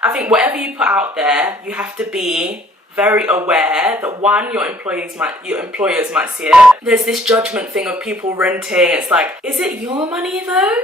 I think whatever you put out there, you have to be very aware that one, your employers might see it. There's this judgment thing of people renting. It's like, is it your money though?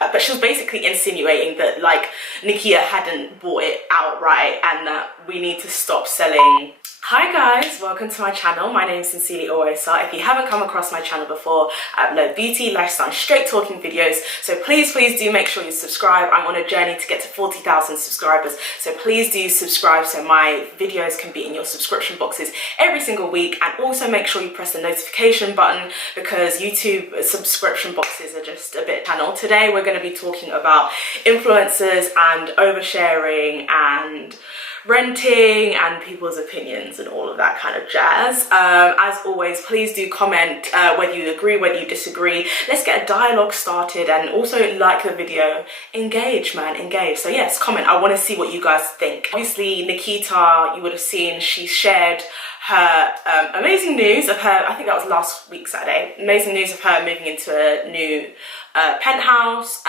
But she was basically insinuating that like Nikia hadn't bought it outright and that we need to stop selling. Hi guys, welcome to my channel. My name is SincerelyOghosa. If you haven't come across my channel before, I upload beauty, lifestyle, and straight talking videos. So please do make sure you subscribe. I'm on a journey to get to 40,000 subscribers. So please do subscribe so my videos can be in your subscription boxes every single week. And also make sure you press the notification button because YouTube subscription boxes are just a bit channel. Today we're going to be talking about influencers and oversharing and renting and people's opinions and all of that kind of jazz. As always, please do comment whether you agree, whether you disagree. Let's get a dialogue started, and also like the video. Engage, man, engage. So yes, comment. I want to see what you guys think. Obviously, Nikita, you would have seen, she shared her amazing news of her, I think that was last week Saturday, amazing news of her moving into a new penthouse.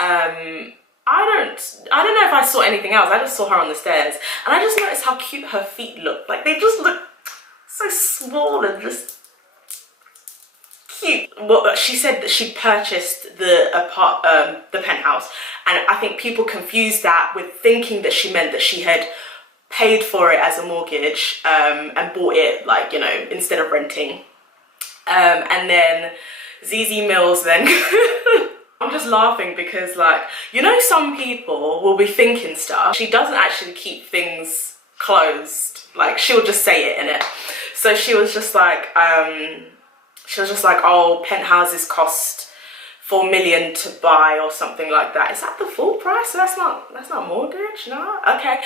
I don't know if I saw anything else. I just saw her on the stairs and I just noticed how cute her feet look. Like they just look so small and just cute. Well, she said that she purchased the penthouse, and I think people confused that with thinking that she meant that she had paid for it as a mortgage and bought it, like, you know, instead of renting. And then ZZ Mills then I'm just laughing because, like, you know, some people will be thinking stuff. She doesn't actually keep things closed. Like, she'll just say it in it. So she was just like, oh, penthouses cost 4 million to buy or something like that. Is that the full price? So that's not mortgage, no? Okay.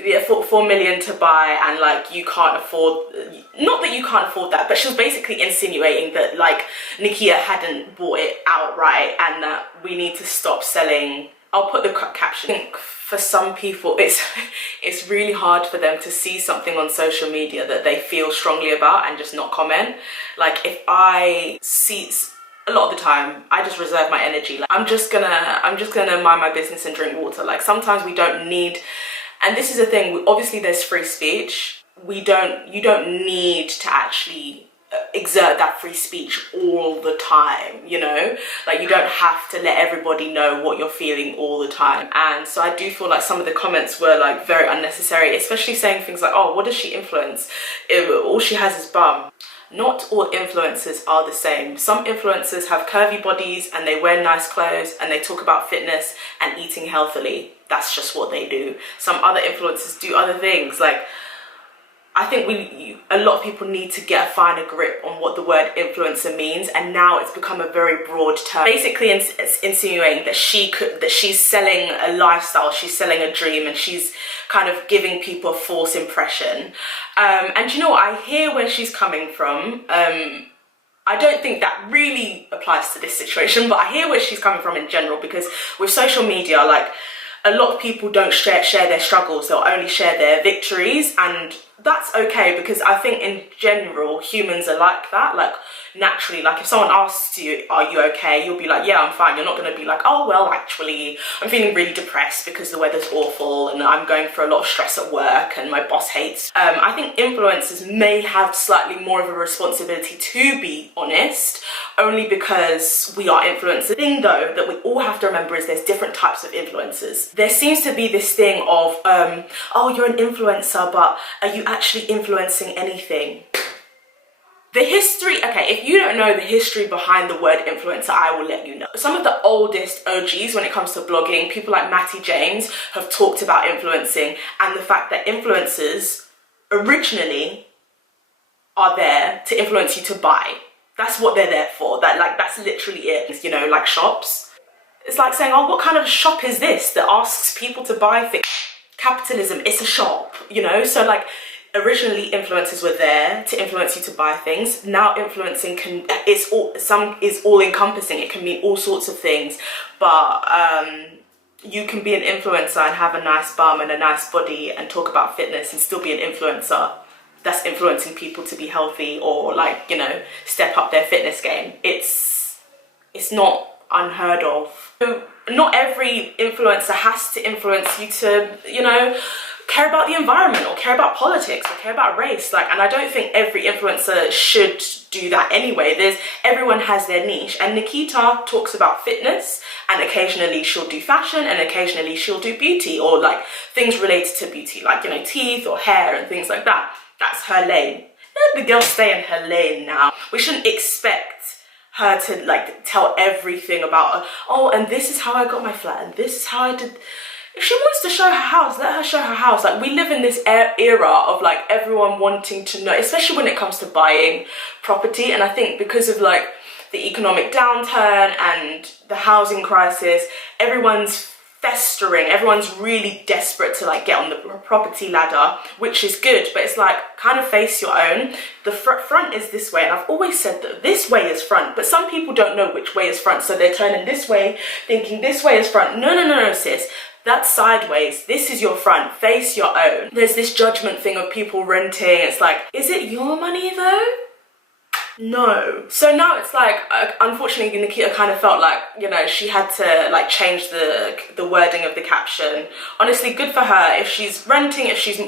Yeah, 4 million to buy, and like you can't afford, not that you can't afford that, but she was basically insinuating that like Nikia hadn't bought it outright and that we need to stop selling. I'll put the caption. I think for some people it's really hard for them to see something on social media that they feel strongly about and just not comment. Like, if I see, a lot of the time I just reserve my energy. Like, I'm just gonna mind my business and drink water. Like, sometimes we don't need. And this is the thing, obviously there's free speech. You don't need to actually exert that free speech all the time, you know? Like, you don't have to let everybody know what you're feeling all the time. And so I do feel like some of the comments were like very unnecessary, especially saying things like, oh, what does she influence? All she has is bum. Not all influencers are the same. Some influencers have curvy bodies and they wear nice clothes and they talk about fitness and eating healthily. That's just what they do. Some other influencers do other things. Like, I think a lot of people need to get a finer grip on what the word influencer means, and now it's become a very broad term. Basically, it's insinuating that she's selling a lifestyle, she's selling a dream, and she's kind of giving people a false impression. And you know what? I hear where she's coming from. I don't think that really applies to this situation, but I hear where she's coming from in general, because with social media, like, a lot of people don't share their struggles. They'll only share their victories, and that's okay, because I think in general humans are like that. Like, naturally, like if someone asks you, are you okay, you'll be like, yeah, I'm fine. You're not going to be like, oh well, actually I'm feeling really depressed because the weather's awful and I'm going through a lot of stress at work and my boss hates. I think influencers may have slightly more of a responsibility, to be honest, only because we are influencers. The thing though that we all have to remember is there's different types of influencers. There seems to be this thing of oh, you're an influencer, but are you actually influencing anything? The history, okay, if you don't know the history behind the word influencer, I will let you know. Some of the oldest OGs when it comes to blogging, people like Matty James, have talked about influencing and the fact that influencers originally are there to influence you to buy. That's what they're there for. That's literally it. You know, like shops. It's like saying, oh, what kind of shop is this that asks people to buy things? Capitalism, it's a shop, you know? So like, originally influencers were there to influence you to buy things. Now influencing is all encompassing. It can mean all sorts of things, but you can be an influencer and have a nice bum and a nice body and talk about fitness and still be an influencer that's influencing people to be healthy or, like, you know, step up their fitness game. It's not unheard of. So not every influencer has to influence you to, you know, care about the environment or care about politics or care about race. Like, and I don't think every influencer should do that anyway. Everyone has their niche, and Nikita talks about fitness, and occasionally she'll do fashion, and occasionally she'll do beauty, or like things related to beauty, like, you know, teeth or hair and things like that. That's her lane. Let the girl stay in her lane now. We shouldn't expect her to like tell everything about, oh, and this is how I got my flat, and this is how I did. If she wants to show her house, let her show her house. Like, we live in this era of like everyone wanting to know, especially when it comes to buying property. And I think because of like the economic downturn and the housing crisis, everyone's festering, everyone's really desperate to like get on the property ladder, which is good, but it's like, kind of face your own. The front is this way, and I've always said that this way is front, but some people don't know which way is front, so they're turning this way thinking this way is front. No, sis, that's sideways. This is your front. Face your own. There's this judgment thing of people renting. It's like, is it your money though? No. So now it's like, unfortunately, Nikita kind of felt like, you know, she had to like change the wording of the caption. Honestly, good for her. If she's renting, if she's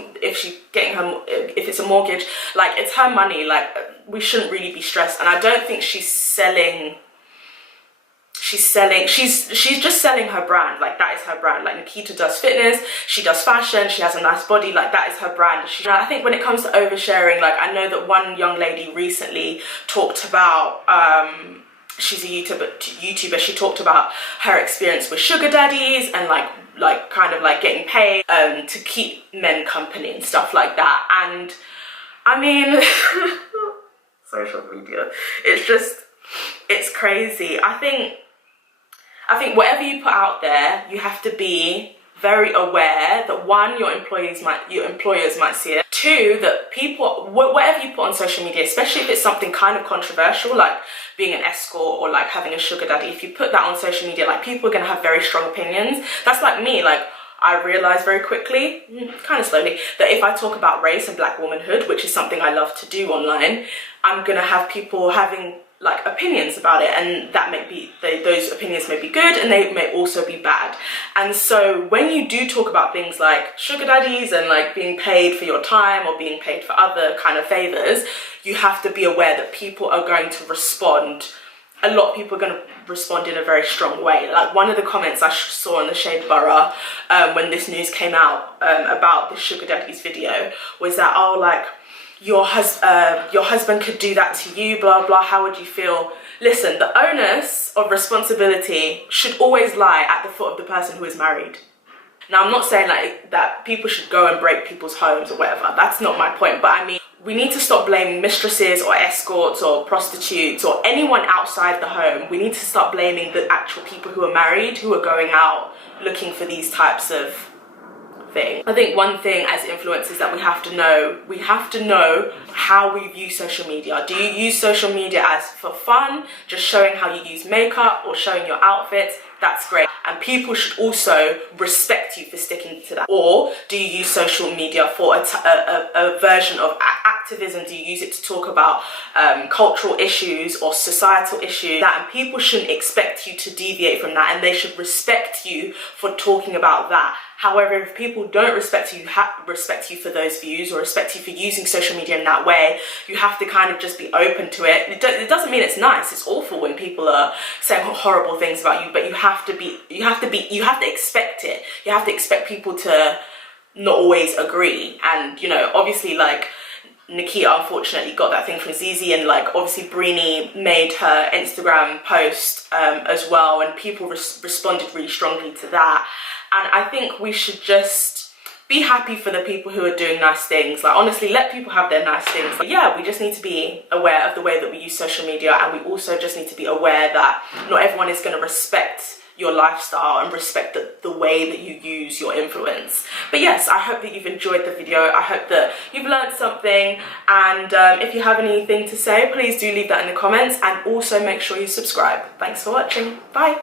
getting her, if it's a mortgage, like, it's her money. Like, we shouldn't really be stressed. And I don't think she's selling. She's just selling her brand. Like, that is her brand. Like, Nikita does fitness, she does fashion, she has a nice body. Like, that is her brand. I think when it comes to oversharing, like, I know that one young lady recently talked about, she's a YouTuber, she talked about her experience with sugar daddies and like kind of like getting paid to keep men company and stuff like that. And I mean, social media, it's crazy. I think whatever you put out there, you have to be very aware that, one, your employers might see it. Two, that people, whatever you put on social media, especially if it's something kind of controversial, like being an escort or like having a sugar daddy, if you put that on social media, like, people are going to have very strong opinions. That's like me. Like, I realized very quickly, kind of slowly, that if I talk about race and black womanhood, which is something I love to do online, I'm going to have people having like opinions about it, and that may be, those opinions may be good and they may also be bad. And so when you do talk about things like sugar daddies and like being paid for your time or being paid for other kind of favors, you have to be aware that people are going to respond. A lot of people are going to respond in a very strong way. Like, one of the comments I saw on the Shade Borough when this news came out about the sugar daddies video was that, oh, like, your husband could do that to you, blah blah, how would you feel? Listen, the onus of responsibility should always lie at the foot of the person who is married. Now, I'm not saying like that people should go and break people's homes or whatever, that's not my point, but I mean, we need to stop blaming mistresses or escorts or prostitutes or anyone outside the home. We need to start blaming the actual people who are married, who are going out looking for these types of thing. I think one thing as influencers that we have to know how we view social media. Do you use social media as for fun, just showing how you use makeup or showing your outfits? That's great, and people should also respect you for sticking to that. Or do you use social media for a version of activism? Do you use it to talk about cultural issues or societal issues? And people shouldn't expect you to deviate from that, and they should respect you for talking about that. However, if people don't respect you for those views, or respect you for using social media in that way, you have to kind of just be open to it. It doesn't mean it's nice. It's awful when people are saying horrible things about you, but you have to expect it. You have to expect people to not always agree. And, you know, obviously, like, Nikita unfortunately got that thing from Zizi, and like, obviously Brini made her Instagram post as well, and people responded really strongly to that. And I think we should just be happy for the people who are doing nice things. Like, honestly, let people have their nice things. But yeah, we just need to be aware of the way that we use social media, and we also just need to be aware that not everyone is going to respect your lifestyle and respect the way that you use your influence. But yes, I hope that you've enjoyed the video. I hope that you've learned something, and if you have anything to say, please do leave that in the comments, and also make sure you subscribe. Thanks for watching. Bye.